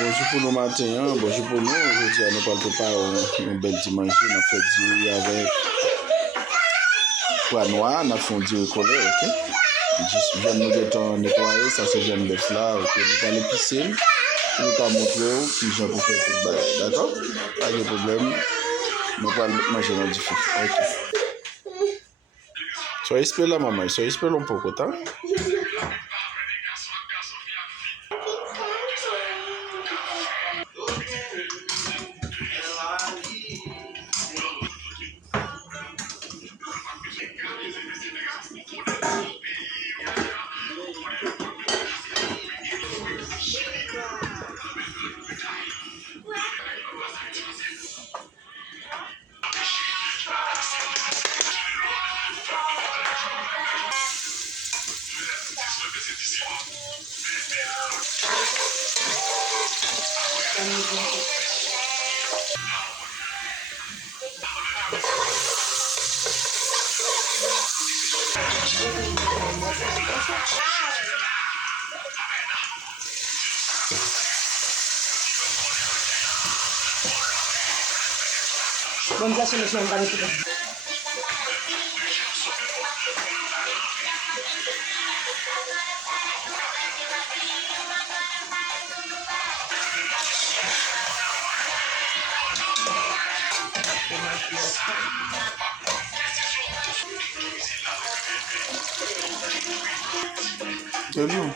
Bonjour pour le matin, hein? Bonjour pour nous. Aujourd'hui, nous allons préparer un bel dimanche. Nous faisons du avec pois noir, nous faisons du collé, ok? Juste viens nous de nettoyer, ça c'est bien bœuf là, ok? Nous allons pisser, nous allons montrer qui j'en pour faire tout le d'accord? Pas de problème. Nous allons manger dans du feu, ok? Soyez espéré là, maman, soyez espéré un peu, tá? Vamos dar solução para isso. Entendeu?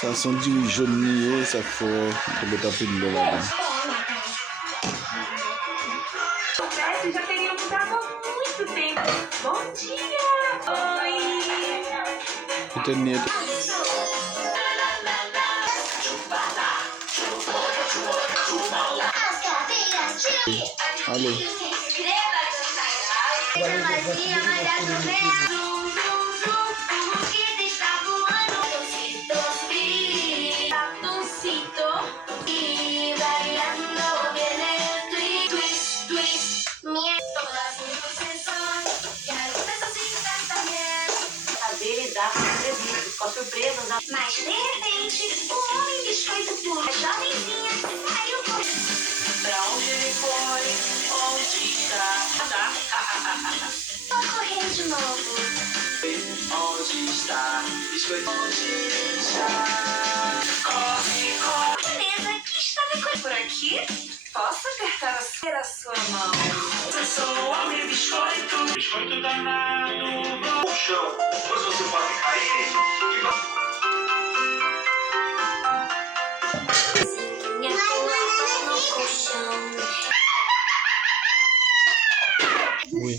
Ça sent du jaune, ça fait de mettre un peu de là. Já teria mudado há muito tempo. Bom dia! Oi! Peut-être allez. Com surpresa, mas de repente, o homem biscoito pula, a jovenzinha saiu por... Pra onde ele foi? Onde está? Vou correr de novo. Onde está? Biscoito, onde está? Corre, corre. Beleza, que estava por aqui? Posso apertar a sua mão? Eu sou o homem biscoito. Biscoito danado. No chão, pois você pode cair e vai. Oui.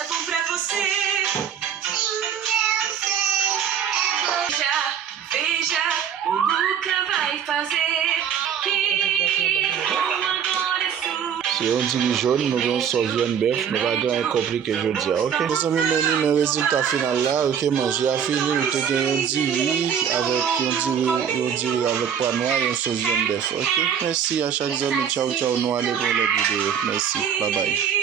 É bom pra você. Veja, o Luca vai fazer. Si on dit jaune, nous allons sauver un bœuf, nous allons compliquer aujourd'hui, ok? Mes amis, le résultat final là, ok, manger a fini, nous te gagnons un diri avec pois noir et on sauve un bœuf, ok? Merci à chaque zone, ciao, ciao, nous allons pour la vidéo. Merci, bye bye.